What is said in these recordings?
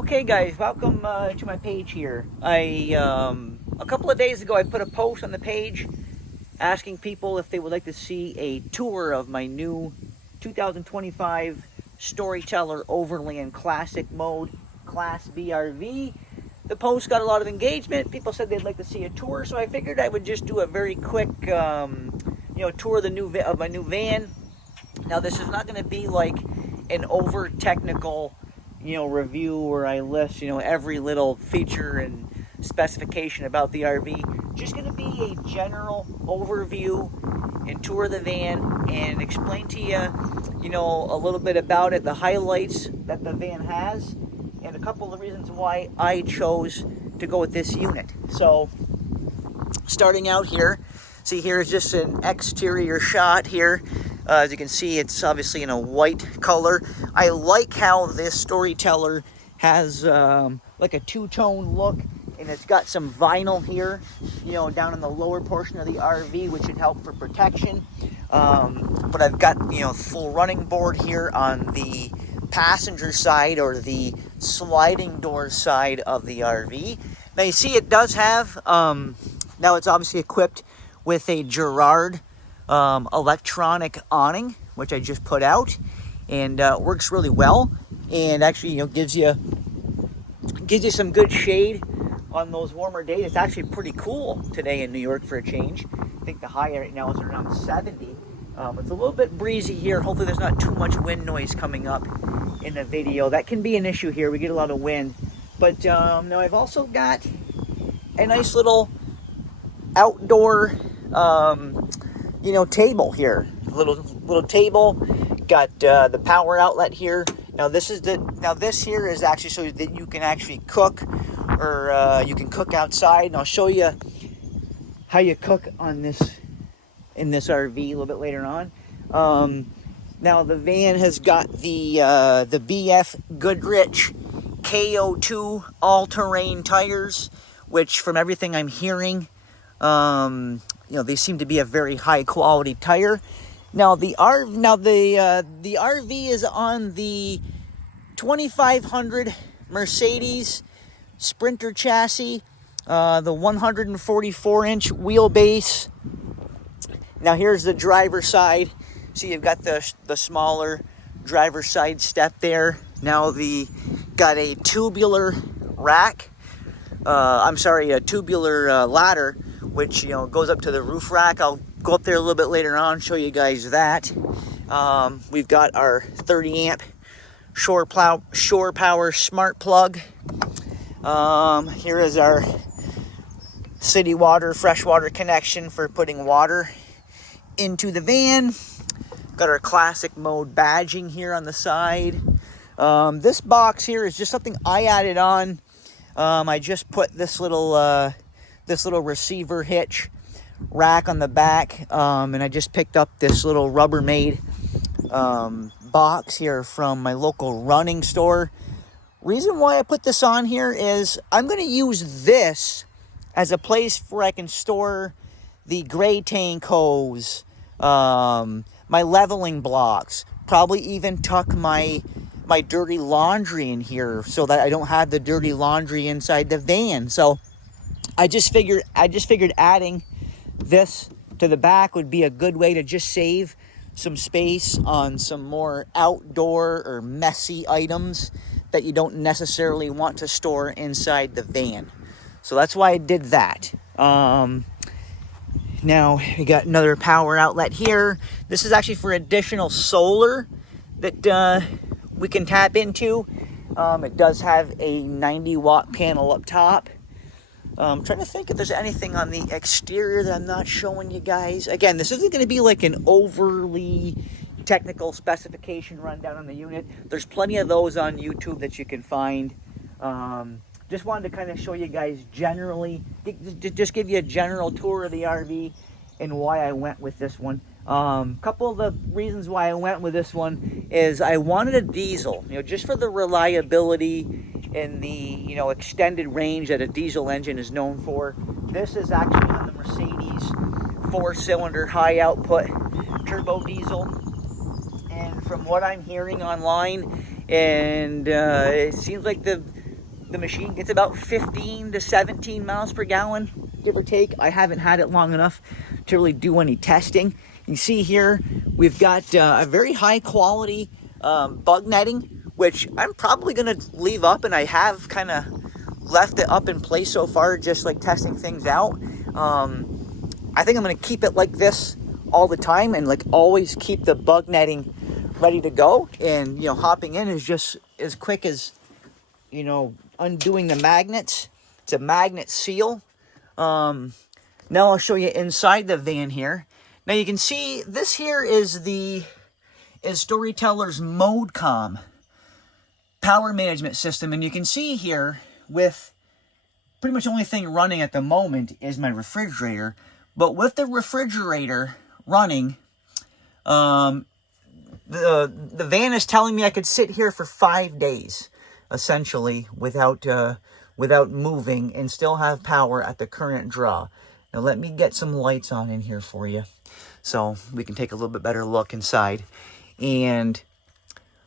Okay guys, welcome to my page here. A couple of days ago I put a post on the page asking people if they would like to see a tour of my new 2025 Storyteller Overland Classic Mode Class BRV. The post got a lot of engagement. People said they'd like to see a tour, so I figured I would just do a very quick tour of my new van. Now this is not going to be like an over technical review where I list every little feature and specification about the RV. Just going to be a general overview and tour of the van and explain to you a little bit about it, the highlights that the van has, and a couple of reasons why I chose to go with this unit. So starting out here, see here is just an exterior shot here. As you can see, it's obviously in a white color. I like how this Storyteller has like a two-tone look, and it's got some vinyl here, down in the lower portion of the RV, which should help for protection. But I've got, full running board here on the passenger side, or the sliding door side of the RV. Now you see it does have, now it's obviously equipped with a Girard electronic awning, which I just put out, and works really well, and actually gives you some good shade on those warmer days. It's actually pretty cool today in New York for a change. I think the high right now is around 70. It's a little bit breezy here. Hopefully there's not too much wind noise coming up in the video. That can be an issue here. We get a lot of wind. But now I've also got a nice little outdoor table here. Little table. Got the power outlet here. Now this here is actually so that you can actually cook, or you can cook outside. And I'll show you how you cook on this in this RV a little bit later on. Now the van has got the BF Goodrich KO2 all-terrain tires, which from everything I'm hearing, they seem to be a very high quality tire. Now the RV is on the 2500 Mercedes Sprinter chassis, the 144-inch wheelbase. Now here's the driver's side. So you've got the smaller driver's side step there. Now got a tubular rack. A tubular ladder, which goes up to the roof rack. I'll go up there a little bit later on and show you guys that. We've got our 30 amp shore power smart plug. Here is our city water freshwater connection for putting water into the van. Got our classic mode badging here on the side. This box here is just something I added on. I just put this little receiver hitch rack on the back, and I just picked up this little Rubbermaid box here from my local running store. Reason why I put this on here is I'm going to use this as a place where I can store the gray tank hose, my leveling blocks, probably even tuck my dirty laundry in here so that I don't have the dirty laundry inside the van. So I just figured adding this to the back would be a good way to just save some space on some more outdoor or messy items that you don't necessarily want to store inside the van. So that's why I did that. Now we got another power outlet here. This is actually for additional solar that we can tap into. It does have a 90-watt panel up top. I'm trying to think if there's anything on the exterior that I'm not showing you guys. Again, this isn't going to be like an overly technical specification rundown on the unit. There's plenty of those on YouTube that you can find. Just wanted to kind of show you guys generally, just give you a general tour of the RV and why I went with this one. Couple of the reasons why I went with this one is I wanted a diesel, just for the reliability and the, extended range that a diesel engine is known for. This is actually on the Mercedes 4-cylinder high output turbo diesel. And from what I'm hearing online, and it seems like the the machine gets about 15 to 17 miles per gallon, give or take. I haven't had it long enough to really do any testing. You see here, we've got a very high quality bug netting, which I'm probably going to leave up, and I have kind of left it up in place so far, just like testing things out. I think I'm going to keep it like this all the time, and like always keep the bug netting ready to go. And, you know, hopping in is just as quick as, you know, undoing the magnets. It's a magnet seal. Now I'll show you inside the van here. Now you can see this here is Storyteller's ModeCom power management system, and you can see here with pretty much the only thing running at the moment is my refrigerator. But with the refrigerator running, the van is telling me I could sit here for 5 days, essentially, without moving and still have power at the current draw. Now let me get some lights on in here for you, so we can take a little bit better look inside. And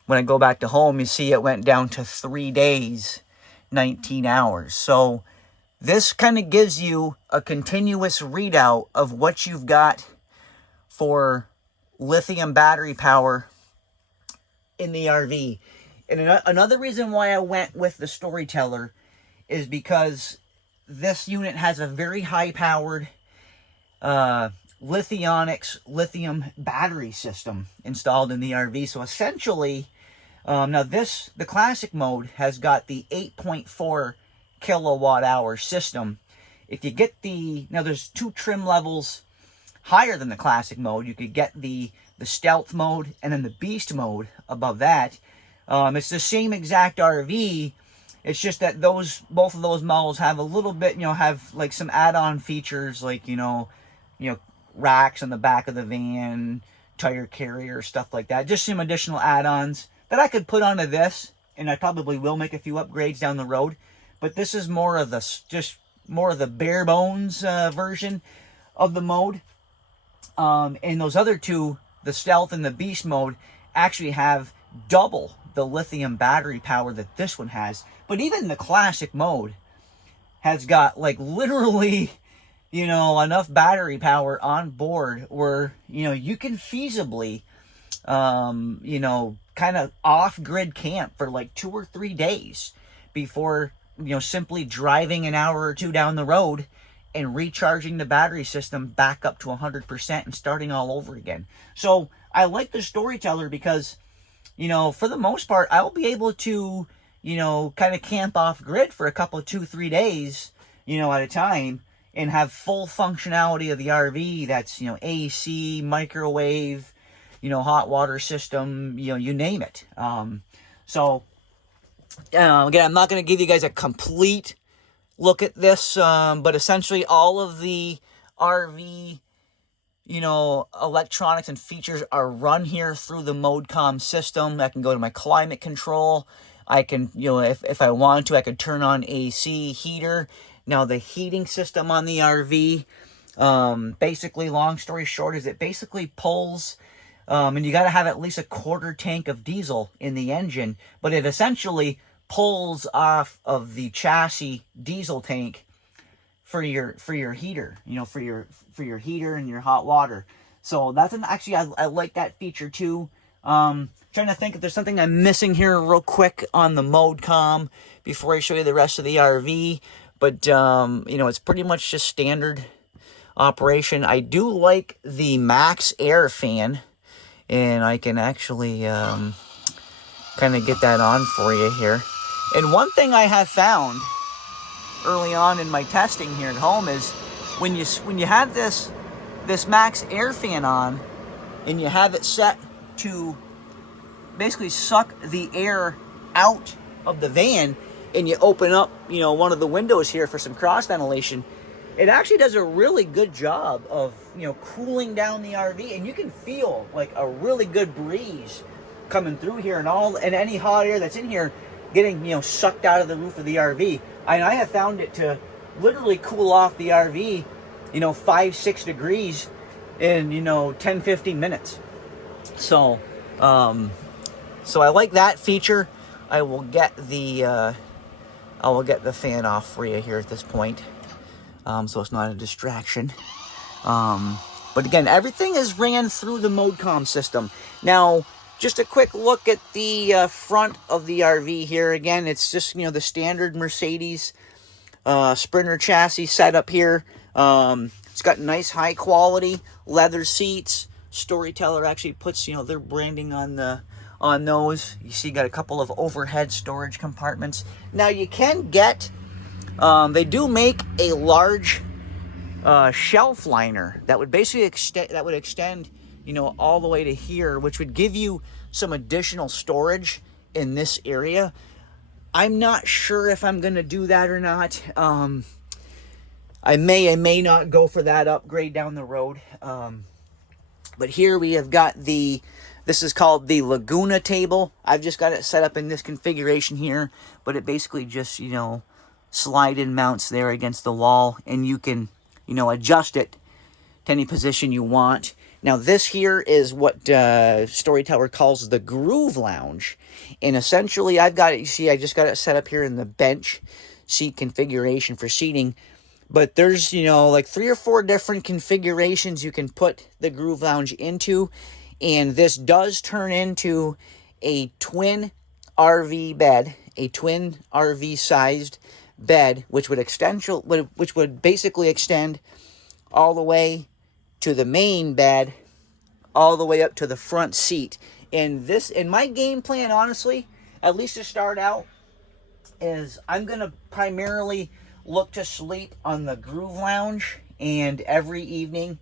when I go back to home, you see it went down to 3 days, 19 hours. So this kind of gives you a continuous readout of what you've got for lithium battery power in the RV. And another reason why I went with the Storyteller is because this unit has a very high-powered lithium battery system installed in the RV. So essentially, now the classic mode has got the 8.4 kilowatt hour system. If you get now there's 2 trim levels higher than the classic mode. You could get the stealth mode and then the beast mode above that. It's the same exact RV. It's just that both of those models have a little bit, have like some add-on features, like, racks on the back of the van, tire carrier, stuff like that. Just some additional add-ons that I could put onto this, and I probably will make a few upgrades down the road. But this is more of the bare bones version of the mode. And those other two, the stealth and the beast mode, actually have double the lithium battery power that this one has. But even the classic mode has got like literally, enough battery power on board where, you can feasibly, kind of off-grid camp for like 2 or 3 days before, simply driving an hour or two down the road and recharging the battery system back up to 100% and starting all over again. So I like the Storyteller because, for the most part, I'll be able to, kind of camp off grid for a couple of 2-3 days, at a time, and have full functionality of the RV. That's, AC, microwave, hot water system, you name it. Again, I'm not going to give you guys a complete look at this, but essentially all of the RV, electronics and features are run here through the ModeCom system. I can go to my climate control. I can, if I want to, I could turn on AC, heater. Now, the heating system on the RV, basically, long story short, is it basically pulls, and you got to have at least a 1/4 tank of diesel in the engine, but it essentially pulls off of the chassis diesel tank for your heater, for your heater and your hot water. So that's actually, I like that feature too. Trying to think if there's something I'm missing here real quick on the ModeCom before I show you the rest of the RV. But, it's pretty much just standard operation. I do like the Max Air fan, and I can actually kind of get that on for you here. And one thing I have found early on in my testing here at home is when you have this Max Air fan on and you have it set to basically suck the air out of the van, and you open up, one of the windows here for some cross ventilation, it actually does a really good job of, cooling down the RV, and you can feel like a really good breeze coming through here, and any hot air that's in here getting, sucked out of the roof of the RV. I have found it to literally cool off the RV, 5-6 degrees in, 10-15 minutes. So I like that feature. I will get the I will get the fan off for you here at this point, so it's not a distraction. But again, everything is ran through the ModeCom system. Now, just a quick look at the front of the RV here. Again, it's just, the standard Mercedes Sprinter chassis setup here. It's got nice high quality leather seats. Storyteller actually puts, their branding on those. You see, got a couple of overhead storage compartments. Now you can get, they do make a large shelf liner that would basically extend, all the way to here, which would give you some additional storage in this area. I'm not sure if I'm going to do that or not. I may not go for that upgrade down the road. But here we have got this is called the Laguna table. I've just got it set up in this configuration here, but it basically just, slide in mounts there against the wall, and you can, adjust it to any position you want. Now this here is what Storyteller calls the Groove Lounge. And essentially I've got it, you see, I just got it set up here in the bench seat configuration for seating. But there's, like 3 or 4 different configurations you can put the Groove Lounge into. And this does turn into a twin RV bed, a twin RV sized bed, which would basically extend all the way to the main bed, all the way up to the front seat. And my game plan, honestly, at least to start out, is I'm going to primarily look to sleep on the Groove Lounge, and every evening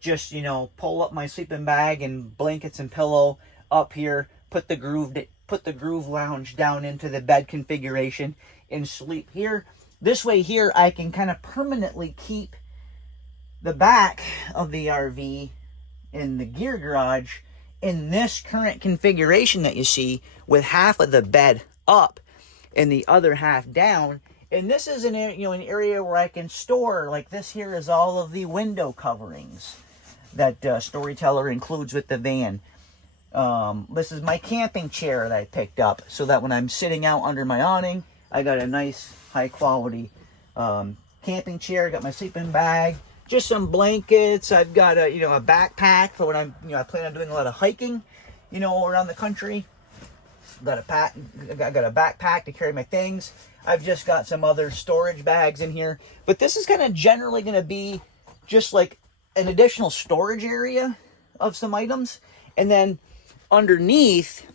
just, pull up my sleeping bag and blankets and pillow up here, put the Groove Lounge down into the bed configuration and sleep here. This way here I can kind of permanently keep the back of the RV in the gear garage in this current configuration that you see, with half of the bed up and the other half down. And this is an area where I can store, like this here is all of the window coverings that Storyteller includes with the van. This is my camping chair that I picked up, so that when I'm sitting out under my awning, I got a nice high quality camping chair. Got my sleeping bag, just some blankets. I've got a a backpack for when I plan on doing a lot of hiking, around the country. I got a backpack to carry my things. I've just got some other storage bags in here. But this is kind of generally going to be just like an additional storage area of some items. And then underneath,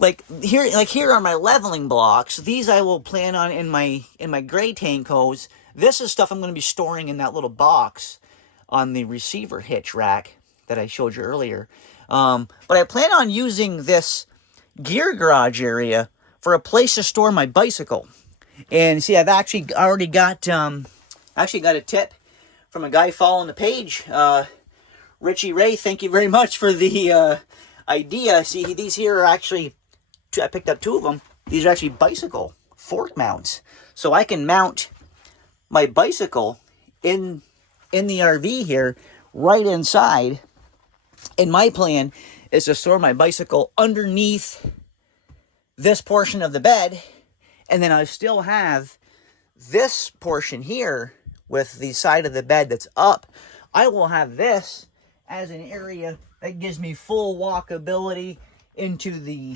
like here are my leveling blocks. These I will plan on in my gray tank hose. This is stuff I'm going to be storing in that little box on the receiver hitch rack that I showed you earlier. But I plan on using this gear garage area for a place to store my bicycle. And see, I've actually already got a tip from a guy following the page, Richie Ray. Thank you very much for the idea. See, these here are actually, I picked up 2 of them. These are actually bicycle fork mounts, so I can mount my bicycle in the RV here, right inside. And my plan is to store my bicycle underneath this portion of the bed, and then I still have this portion here with the side of the bed that's up. I will have this as an area that gives me full walkability into the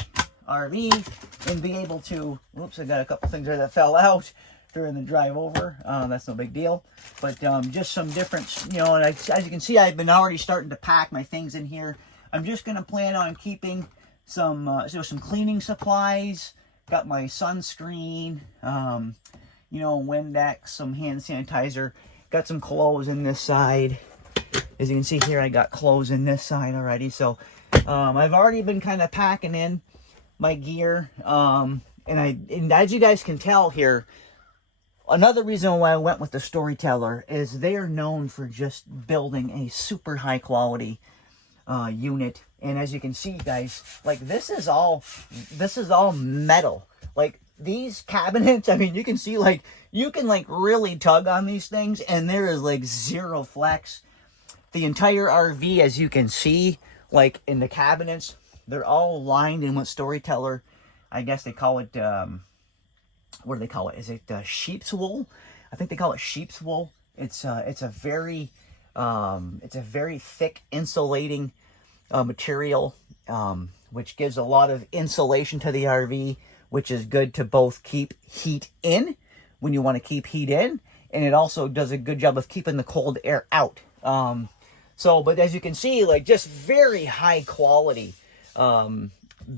RV and be able to, whoops, I got a couple things there that fell out during the drive over. That's no big deal. But just some different, and as you can see, I've been already starting to pack my things in here. I'm just going to plan on keeping some cleaning supplies. Got my sunscreen, Windex, some hand sanitizer. Got some clothes in this side. As you can see here, I got clothes in this side already. So I've already been kind of packing in my gear. And as you guys can tell here, another reason why I went with the Storyteller is they are known for just building a super high quality unit. And as you can see, guys, like this is all metal. Like these cabinets, I mean, you can see, like, you can like really tug on these things and there is like zero flex. The entire RV, as you can see, like in the cabinets, they're all lined in what Storyteller, I guess they call it what do they call it? Is it sheep's wool? I think they call it sheep's wool. It's a very thick insulating material, which gives a lot of insulation to the RV, which is good to both keep heat in when you want to keep heat in, and it also does a good job of keeping the cold air out. But as you can see, like, just very high quality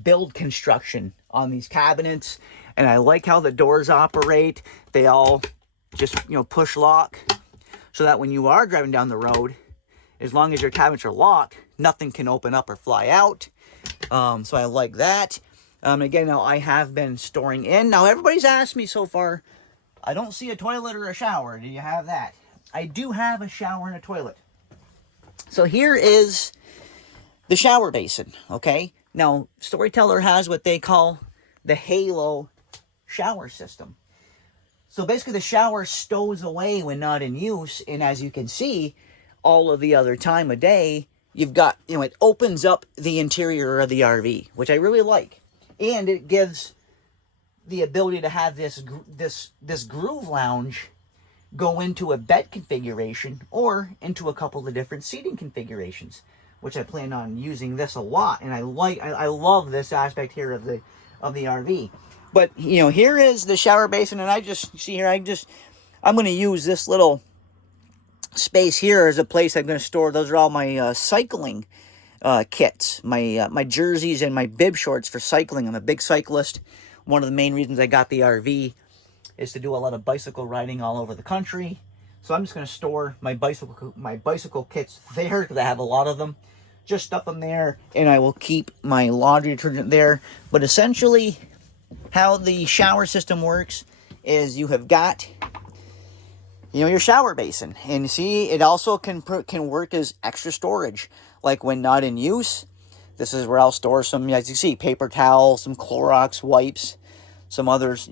build construction on these cabinets. And I like how the doors operate. They all just, push lock, so that when you are driving down the road, as long as your cabinets are locked, nothing can open up or fly out. So I like that. Again, now I have been storing in. Now everybody's asked me so far, I don't see a toilet or a shower. Do you have that? I do have a shower and a toilet. So here is the shower basin, okay? Now, Storyteller has what they call the Halo shower system. So basically the shower stows away when not in use, and as you can see, all of the other time of day, you've got, it opens up the interior of the RV, which I really like. And it gives the ability to have this groove lounge go into a bed configuration or into a couple of different seating configurations, which I plan on using this a lot. And I love this aspect here of the RV. But, here is the shower basin, and I'm going to use this little space here as a place I'm going to store. Those are all my cycling kits, my jerseys and my bib shorts for cycling. I'm a big cyclist. One of the main reasons I got the RV is to do a lot of bicycle riding all over the country. So I'm just going to store my bicycle kits there, because I have a lot of them. Just stuff them there, and I will keep my laundry detergent there. But essentially, how the shower system works is you have got, your shower basin, and see, it also can work as extra storage. Like when not in use, this is where I'll store some, as you see, paper towels, some Clorox wipes, some others,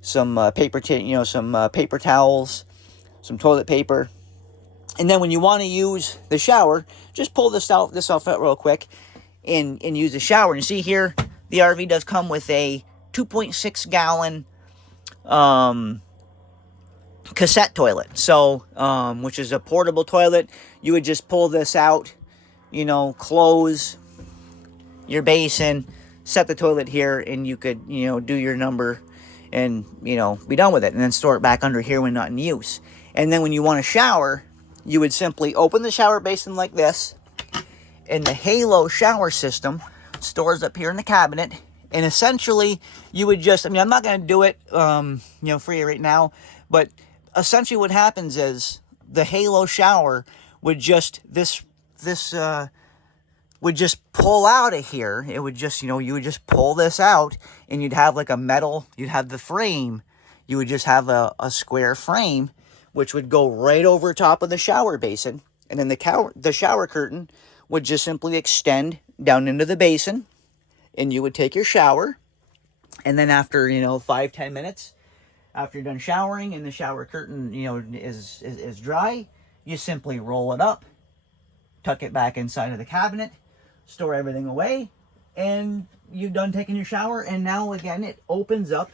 some paper towels, some toilet paper. And then when you want to use the shower, just pull this out real quick and use the shower. And you see here, the RV does come with a 2.6 gallon cassette toilet. So, which is a portable toilet. You would just pull this out, close your basin, set the toilet here, and you could, do your number and, be done with it. And then store it back under here when not in use. And then when you want to shower, you would simply open the shower basin like this, and the Halo shower system stores up here in the cabinet. And essentially, you would just, I'm not going to do it, for you right now, but essentially what happens is the Halo shower would just, would just pull out of here. It would just, you would just pull this out, and you'd have like a metal, you'd have the frame, you would just have a square frame, which would go right over top of the shower basin. And then the shower curtain would just simply extend down into the basin, and you would take your shower. And then after, 5-10 minutes, after you're done showering and the shower curtain, is dry, you simply roll it up, tuck it back inside of the cabinet, store everything away, and you've done taking your shower. And now again, it opens up.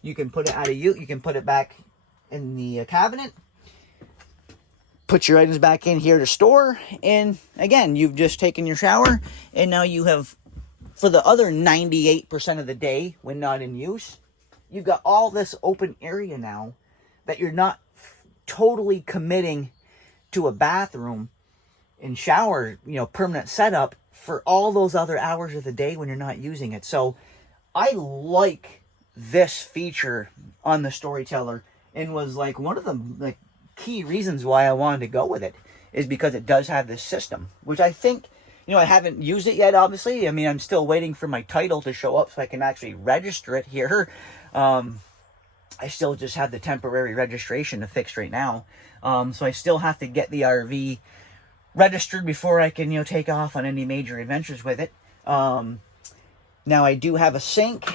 You can put it you can put it back in the cabinet, put your items back in here to store, and again, you've just taken your shower, and now you have, for the other 98% of the day when not in use, you've got all this open area now that you're not totally committing to a bathroom and shower, permanent setup for all those other hours of the day when you're not using it. So I like this feature on the Storyteller, and was like one of the key reasons why I wanted to go with it, is because it does have this system, which I think, I haven't used it yet, obviously. I'm still waiting for my title to show up so I can actually register it here. I still just have the temporary registration to fix right now. So I still have to get the RV registered before I can, take off on any major adventures with it. Now I do have a sink.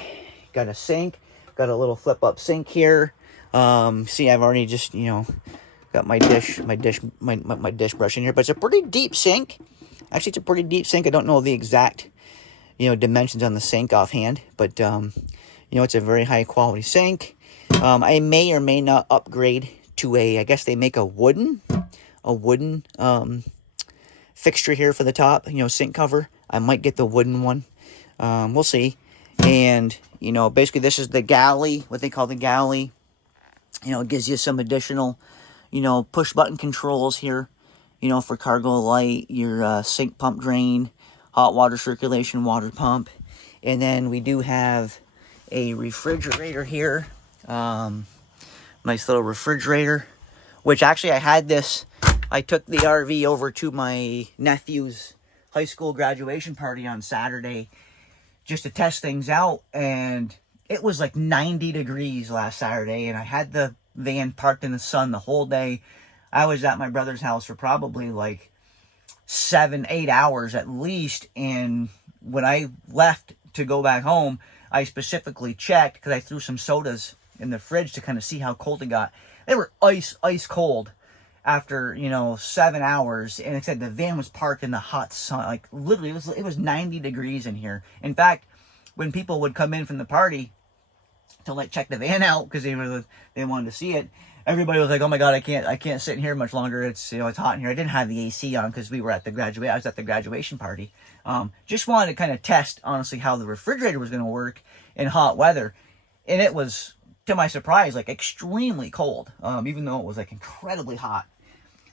Got a little flip-up sink here. See, I've already just, got my dish brush in here, but it's a pretty deep sink. Actually, it's a pretty deep sink. I don't know the exact, dimensions on the sink offhand, but, You know, it's a very high quality sink. I may or may not upgrade to I guess they make a wooden fixture here for the top, you know, sink cover. I might get the wooden one. We'll see. And, you know, basically this is the galley, what they call the galley. You know, it gives you some additional, you know, push button controls here, you know, for cargo light, your sink pump drain, hot water circulation, water pump. And then we do have a refrigerator here. Nice little refrigerator, which actually I had this. I took the RV over to my nephew's high school graduation party on Saturday just to test things out, and it was like 90 degrees last Saturday, and I had the van parked in the sun the whole day. I was at my brother's house for probably like 7-8 hours at least, and when I left to go back home, I specifically checked because I threw some sodas in the fridge to kind of see how cold it got. They were ice cold after, you know, 7 hours, and it said the van was parked in the hot sun. Like literally, it was 90 degrees in here. In fact, when people would come in from the party to like check the van out because they wanted to see it, everybody was like, "Oh my God, I can't sit in here much longer. It's, you know, it's hot in here." I didn't have the AC on because I was at the graduation party. Just wanted to kind of test honestly how the refrigerator was going to work in hot weather, and it was, to my surprise, like extremely cold. Even though it was like incredibly hot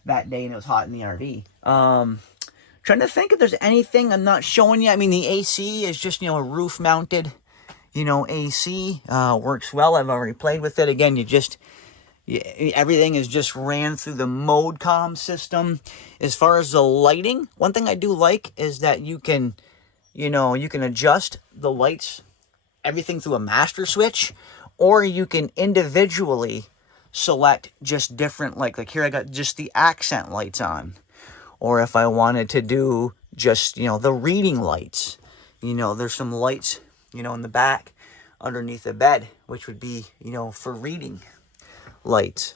that day and it was hot in the RV. Trying to think if there's anything I'm not showing you. I mean, the AC is just, you know, a roof mounted, you know, AC. Works well. I've already played with it. Again, everything is just ran through the ModeCom system. As far as the lighting, one thing I do like is that you can adjust the lights, everything through a master switch, or you can individually select just different, like here I got just the accent lights on. Or if I wanted to do just, you know, the reading lights, you know, there's some lights, you know, in the back underneath the bed, which would be, you know, for reading lights.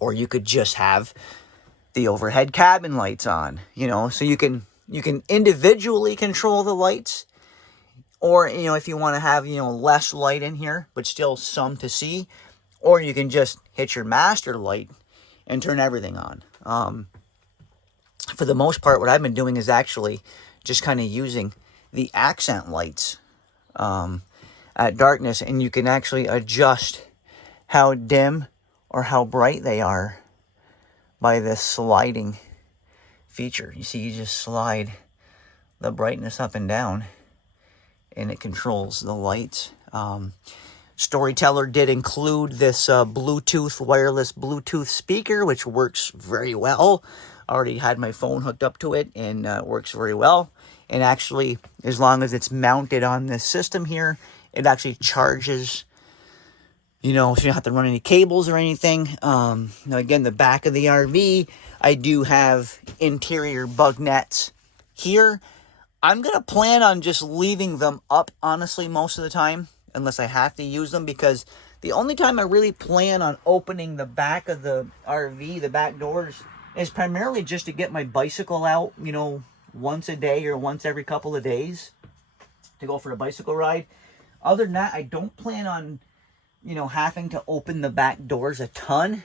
Or you could just have the overhead cabin lights on, you know, so you can individually control the lights. Or, you know, if you want to have, you know, less light in here, but still some to see. Or you can just hit your master light and turn everything on. For the most part, what I've been doing is actually just kind of using the accent lights at darkness. And you can actually adjust how dim or how bright they are by this sliding feature. You see, you just slide the brightness up and down, and it controls the lights. Storyteller did include this wireless Bluetooth speaker, which works very well. I already had my phone hooked up to it, and it works very well. And actually, as long as it's mounted on this system here, it actually charges, you know, so you don't have to run any cables or anything. Now again, the back of the RV, I do have interior bug nets here. I'm going to plan on just leaving them up, honestly, most of the time, unless I have to use them, because the only time I really plan on opening the back of the RV, the back doors, is primarily just to get my bicycle out, you know, once a day or once every couple of days to go for a bicycle ride. Other than that, I don't plan on, you know, having to open the back doors a ton.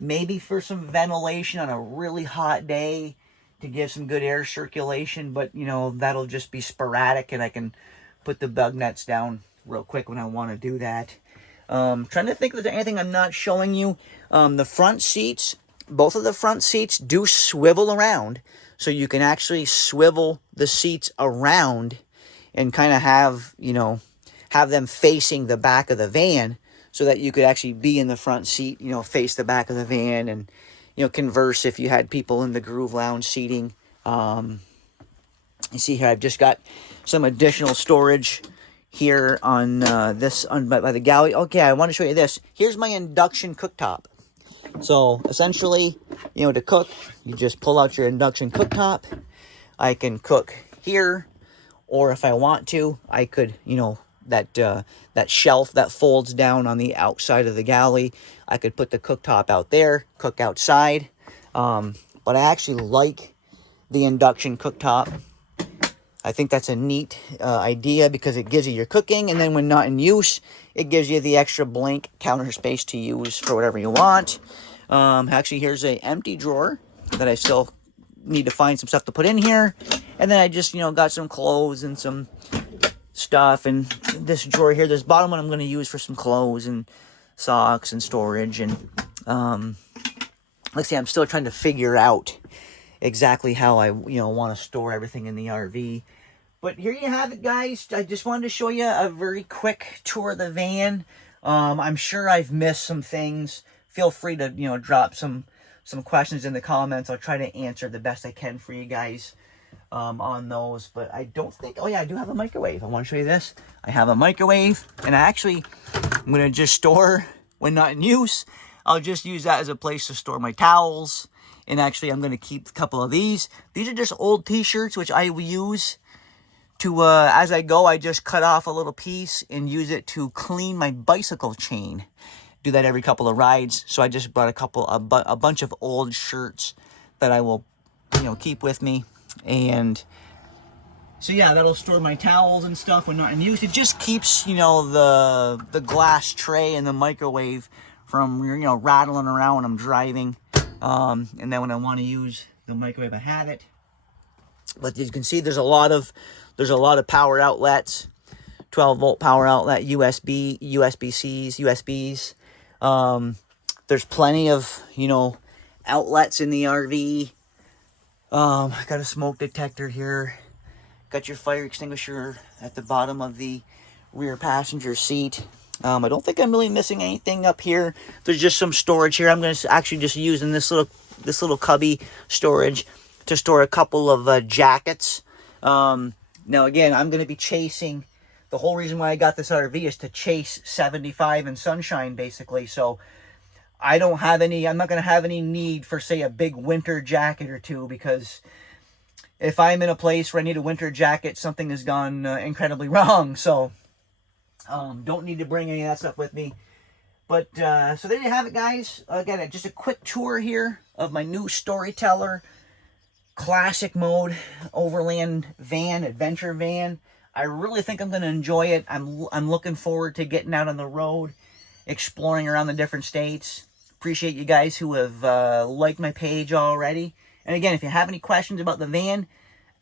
Maybe for some ventilation on a really hot day to give some good air circulation, but, you know, that'll just be sporadic, and I can put the bug nets down real quick when I want to do that. Trying to think if there's anything I'm not showing you. The front seats, both of the front seats do swivel around, so you can actually swivel the seats around and kind of have, you know, have them facing the back of the van so that you could actually be in the front seat, you know, face the back of the van and, you know, converse if you had people in the Groove Lounge seating. You see here, I've just got some additional storage here on by the galley. Okay, I want to show you this. Here's my induction cooktop. So essentially, you know, to cook, you just pull out your induction cooktop. I can cook here, or if I want to, I could, you know, that shelf that folds down on the outside of the galley, I could put the cooktop out there, cook outside. But I actually like the induction cooktop. I think that's a neat idea because it gives you your cooking, and then when not in use, it gives you the extra blank counter space to use for whatever you want. Actually, here's an empty drawer that I still need to find some stuff to put in here. And then I just, got some clothes and some stuff. And this drawer here, this bottom one I'm going to use for some clothes and socks and storage. And let's see, I'm still trying to figure out exactly how I, want to store everything in the RV. But here you have it, guys. I just wanted to show you a very quick tour of the van. I'm sure I've missed some things. Feel free to, drop some questions in the comments. I'll try to answer the best I can for you guys on those. But I don't think... Oh, yeah, I do have a microwave. I want to show you this. I have a microwave. And I'm going to just store, when not in use, I'll just use that as a place to store my towels. And actually, I'm going to keep a couple of these. These are just old t-shirts, which I will use to, as I go, I just cut off a little piece and use it to clean my bicycle chain. Do that every couple of rides. So I just brought a bunch of old shirts that I will, keep with me. And so yeah, that'll store my towels and stuff when not in use. It just keeps, the glass tray and the microwave from, rattling around when I'm driving. And then when I want to use the microwave, I have it. But you can see there's a lot of power outlets, 12-volt power outlet, USB, USB-Cs, USBs. There's plenty of, outlets in the RV. I got a smoke detector here. Got your fire extinguisher at the bottom of the rear passenger seat. I don't think I'm really missing anything up here. There's just some storage here. I'm going to actually just using this little cubby storage to store a couple of jackets. Now again, I'm going to be chasing. The whole reason why I got this RV is to chase 75 and sunshine, basically. So I'm not going to have any need for, say, a big winter jacket or two, because if I'm in a place where I need a winter jacket, something has gone incredibly wrong. So don't need to bring any of that stuff with me. But so there you have it, guys. Again, just a quick tour here of my new Storyteller classic mode overland van, adventure van. I really think I'm going to enjoy it. I'm looking forward to getting out on the road, exploring around the different states. Appreciate you guys who have liked my page already. And again, if you have any questions about the van,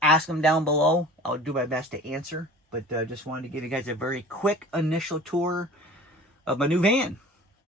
ask them down below. I'll do my best to answer. But just wanted to give you guys a very quick initial tour of my new van.